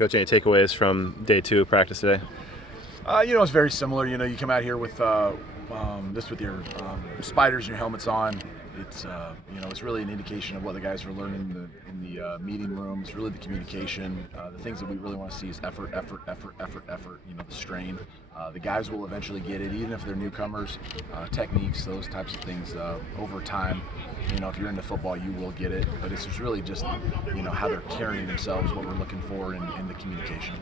Coach, any takeaways from day 2 of practice today? It's very similar. You come out here with with your spiders and your helmets on. It's really an indication of what the guys are learning in the meeting room. It's really the communication. The things that we really want to see is effort. The strain. The guys will eventually get it, even if they're newcomers. Techniques, those types of things. Over time, if you're into football, you will get it. But it's just really just how they're carrying themselves, what we're looking for in the communication.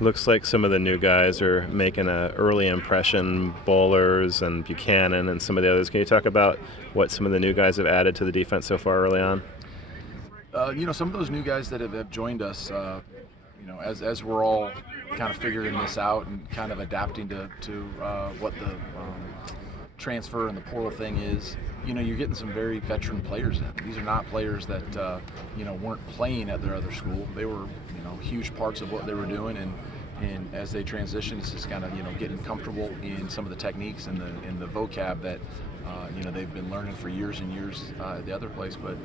Looks like some of the new guys are making an early impression, Bowlers and Buchanan and some of the others. Can you talk about what some of the new guys have added to the defense so far early on? Some of those new guys that have joined us, as we're all kind of figuring this out and kind of adapting to what the transfer and the portal thing is, you're getting some very veteran players in. These are not players that, weren't playing at their other school. They were, huge parts of what they were doing, and as they transition, it's just kind of, getting comfortable in some of the techniques and the vocab that, they've been learning for years and years at the other place. But,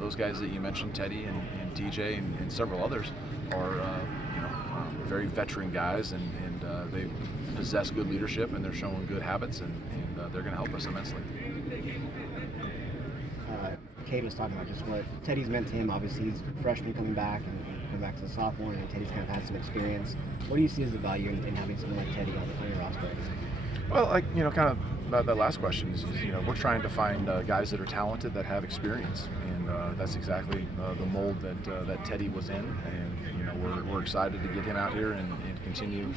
those guys that you mentioned, Teddy and DJ and several others, are, very veteran guys, and they possess good leadership, and they're showing good habits, and they're going to help us immensely. Cade was talking about just what Teddy's meant to him. Obviously, he's a freshman coming back and back to the sophomore, and Teddy's kind of had some experience. What do you see as the value in having someone like Teddy on your roster? Well, kind of that last question is, we're trying to find guys that are talented, that have experience, and that's exactly the mold that Teddy was in, and we're excited to get him out here and continue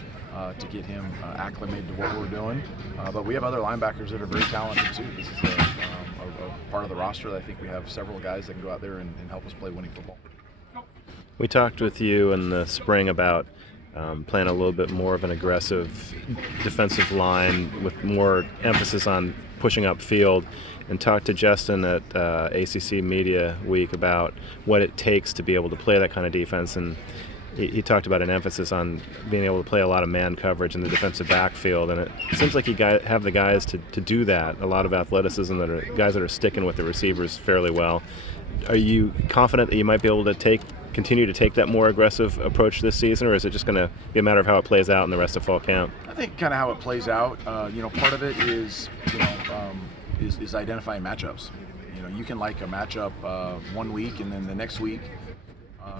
to get him acclimated to what we're doing. But we have other linebackers that are very talented too. This is a part of the roster that I think we have several guys that can go out there and help us play winning football. We talked with you in the spring about playing a little bit more of an aggressive defensive line with more emphasis on pushing upfield, and talked to Justin at ACC Media Week about what it takes to be able to play that kind of defense, and he talked about an emphasis on being able to play a lot of man coverage in the defensive backfield, and it seems like you have the guys to do that, a lot of athleticism, that are guys that are sticking with the receivers fairly well. Are you confident that you might be able to continue to take that more aggressive approach this season, or is it just going to be a matter of how it plays out in the rest of fall camp? I think kind of how it plays out. Part of it is is identifying matchups. You can like a matchup 1 week, and then the next week,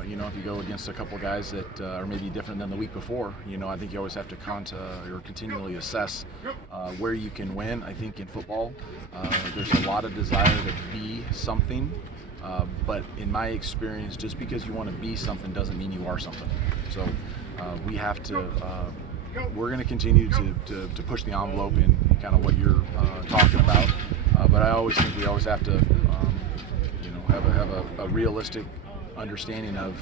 if you go against a couple guys that are maybe different than the week before, I think you always have to continually assess where you can win. I think in football, there's a lot of desire to be something. But in my experience, just because you want to be something doesn't mean you are something. So we have to, we're going to continue to push the envelope in kind of what you're talking about. But I always think we always have to, have a realistic understanding of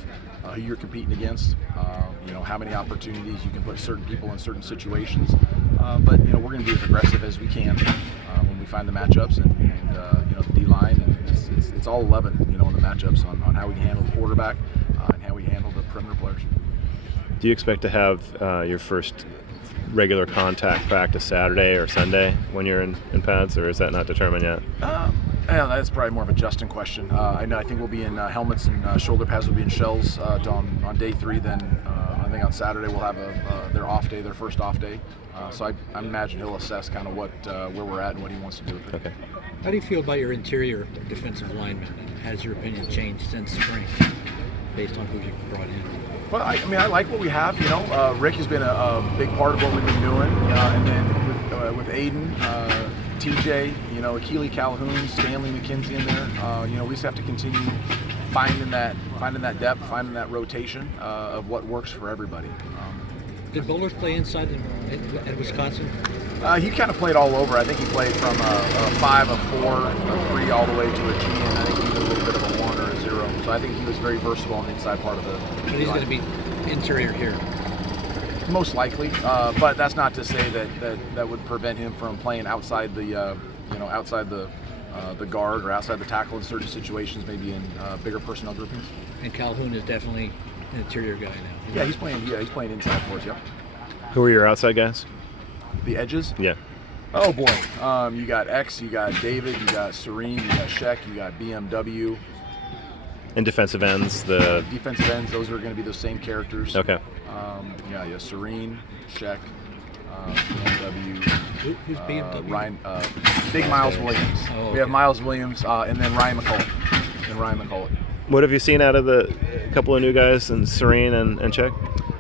who you're competing against, how many opportunities you can put certain people in certain situations. But we're going to be as aggressive as we can when we find the matchups, and the D-line, and it's all 11, in the matchups on how we handle the quarterback and how we handle the perimeter players. Do you expect to have your first regular contact practice Saturday or Sunday when you're in pads, or is that not determined yet? Yeah, that's probably more of a Justin question. I think we'll be in helmets, and shoulder pads will be in shells on day 3. Then I think on Saturday we'll have their off day, their first off day. So I imagine he'll assess kind of where we're at and what he wants to do with it. Okay. How do you feel about your interior defensive linemen? And has your opinion changed since spring based on who you brought in? Well, I like what we have. Rick has been a big part of what we've been doing, and then with Aiden, TJ, Akili Calhoun, Stanley McKenzie in there. We just have to continue finding that depth, finding that rotation of what works for everybody. Did Bowlers play inside at Wisconsin? He kind of played all over. I think he played from a 5, a 4, a 3, all the way to a G, and I think he did a little bit of a 1 or a 0. So I think he was very versatile on the inside part of the. But he's going to be interior here. Most likely, but that's not to say that would prevent him from playing outside the the guard or outside the tackle in certain situations, maybe in bigger personnel groupings. And Calhoun is definitely an interior guy now. Yeah, he's playing inside for us. Yep. Who are your outside guys? The edges? Yeah. Oh boy, you got X, you got David, you got Serene, you got Sheck, you got BMW. And defensive ends, the defensive ends, those are going to be those same characters. okay. Yeah, Sirmon, Sheck, BMW, Who's BMW? Ryan, Big Miles Williams. Oh, We have okay. Miles Williams, and then Ryan McCullough. What have you seen out of the couple of new guys in Serene and Check?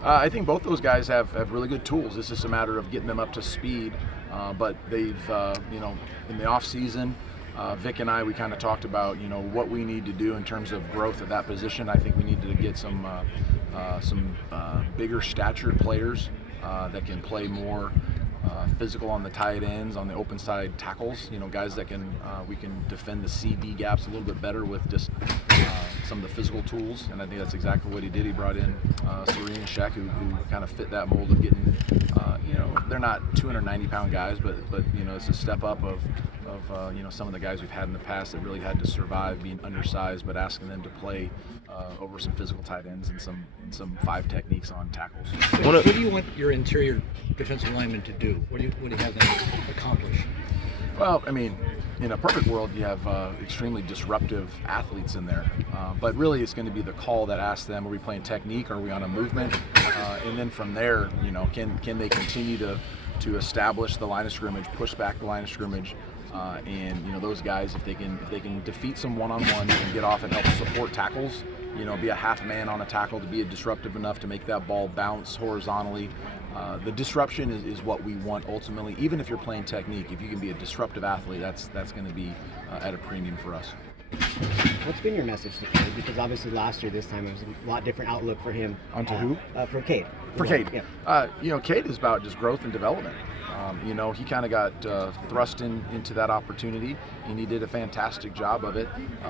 I think both those guys have really good tools. It's just a matter of getting them up to speed. But they've, in the off season, Vic and I, we kind of talked about, what we need to do in terms of growth at that position. I think we need to get some bigger statured players that can play more physical on the tight ends, on the open side tackles. Guys that we can defend the CD gaps a little bit better with just some of the physical tools. And I think that's exactly what he did. He brought in Serene and Shaq, who kind of fit that mold of getting, they're not 290-pound guys, but it's a step up of some of the guys we've had in the past that really had to survive being undersized, but asking them to play over some physical tight ends and some 5 techniques on tackles. What do you want your interior defensive linemen to do? What do you have them accomplish? Well, I mean, in a perfect world, you have extremely disruptive athletes in there. But really, it's going to be the call that asks them, are we playing technique? Are we on a movement? And then from there, can they continue to establish the line of scrimmage, push back the line of scrimmage? And those guys, if they can defeat some one-on-one and get off and help support tackles, be a half man on a tackle to be disruptive enough to make that ball bounce horizontally. The disruption is what we want ultimately. Even if you're playing technique, if you can be a disruptive athlete, that's going to be at a premium for us. What's been your message to Cade? Because obviously last year, this time, it was a lot different outlook for him. Onto who? For Cade. For Cade. Yeah. Cade is about just growth and development. He kind of got thrust into that opportunity, and he did a fantastic job of it.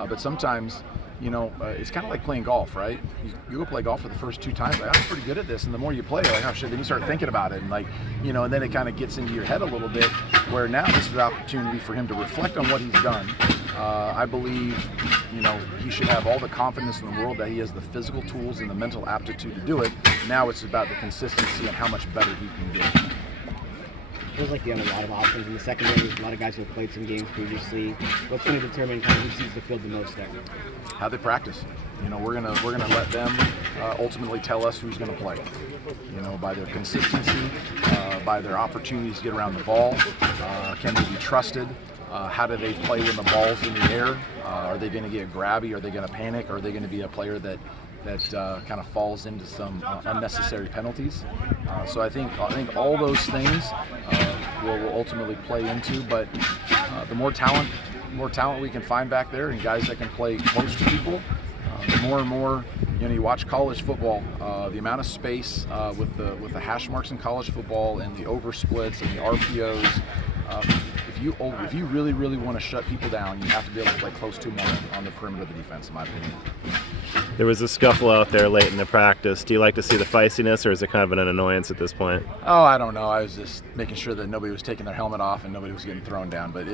But sometimes, it's kind of like playing golf, right? You go play golf for the first 2 times, like, I'm pretty good at this, and the more you play, you're like, oh shit, then you start thinking about it, and and then it kind of gets into your head a little bit, where now this is the opportunity for him to reflect on what he's done. I believe, he should have all the confidence in the world that he has the physical tools and the mental aptitude to do it. Now it's about the consistency and how much better he can get. Feels like you have a lot of options in the secondary. A lot of guys who have played some games previously. What's going to determine kind of who sees the field the most there? How they practice. We're gonna let them ultimately tell us who's going to play. By their consistency, by their opportunities to get around the ball. Can they be trusted? How do they play when the ball's in the air? Are they going to get grabby? Are they going to panic? Are they going to be a player that kind of falls into some unnecessary penalties? So I think all those things will ultimately play into. But the more talent we can find back there, and guys that can play close to people, the more and more. You watch college football, the amount of space with the hash marks in college football and the over splits and the RPOs. If you really want to shut people down, you have to be able to play close to them on the perimeter of the defense, in my opinion. There was a scuffle out there late in the practice. Do you like to see the feistiness, or is it kind of an annoyance at this point? Oh, I don't know. I was just making sure that nobody was taking their helmet off and nobody was getting thrown down. But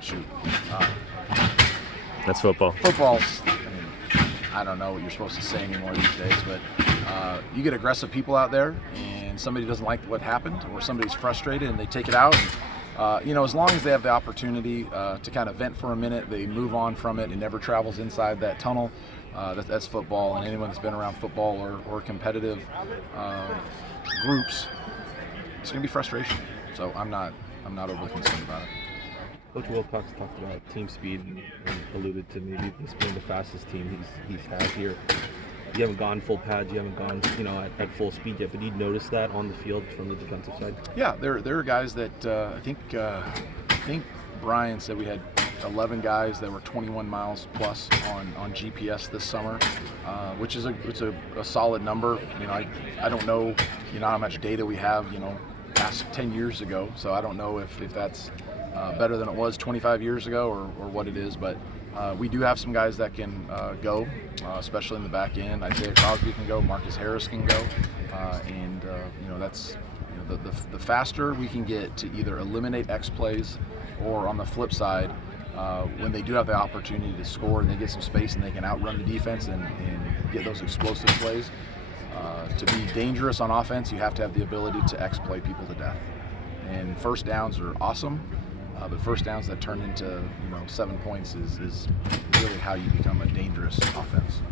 shoot. That's football. Football's, I don't know what you're supposed to say anymore these days, but you get aggressive people out there and somebody doesn't like what happened, or somebody's frustrated and they take it out. And, as long as they have the opportunity to kind of vent for a minute, they move on from it. It never travels inside that tunnel. That's football, and anyone that's been around football or competitive groups, it's going to be frustration. So I'm not overly concerned about it. Coach Wilcox talked about team speed and alluded to maybe this being the fastest team he's had here. You haven't gone full pads, you haven't gone at full speed yet, but you noticed that on the field from the defensive side? Yeah, there are guys that I think Brian said we had 11 guys that were 21 miles plus on GPS this summer, which is a solid number. I don't know how much data we have past 10 years ago, so I don't know if that's better than it was 25 years ago or what it is, but we do have some guys that can go, especially in the back end. Isaiah Crosby can go, Marcus Harris can go, and that's the faster we can get to either eliminate X plays, or on the flip side, when they do have the opportunity to score and they get some space and they can outrun the defense and get those explosive plays. To be dangerous on offense, you have to have the ability to exploit people to death. And first downs are awesome, But first downs that turn into 7 points is really how you become a dangerous offense.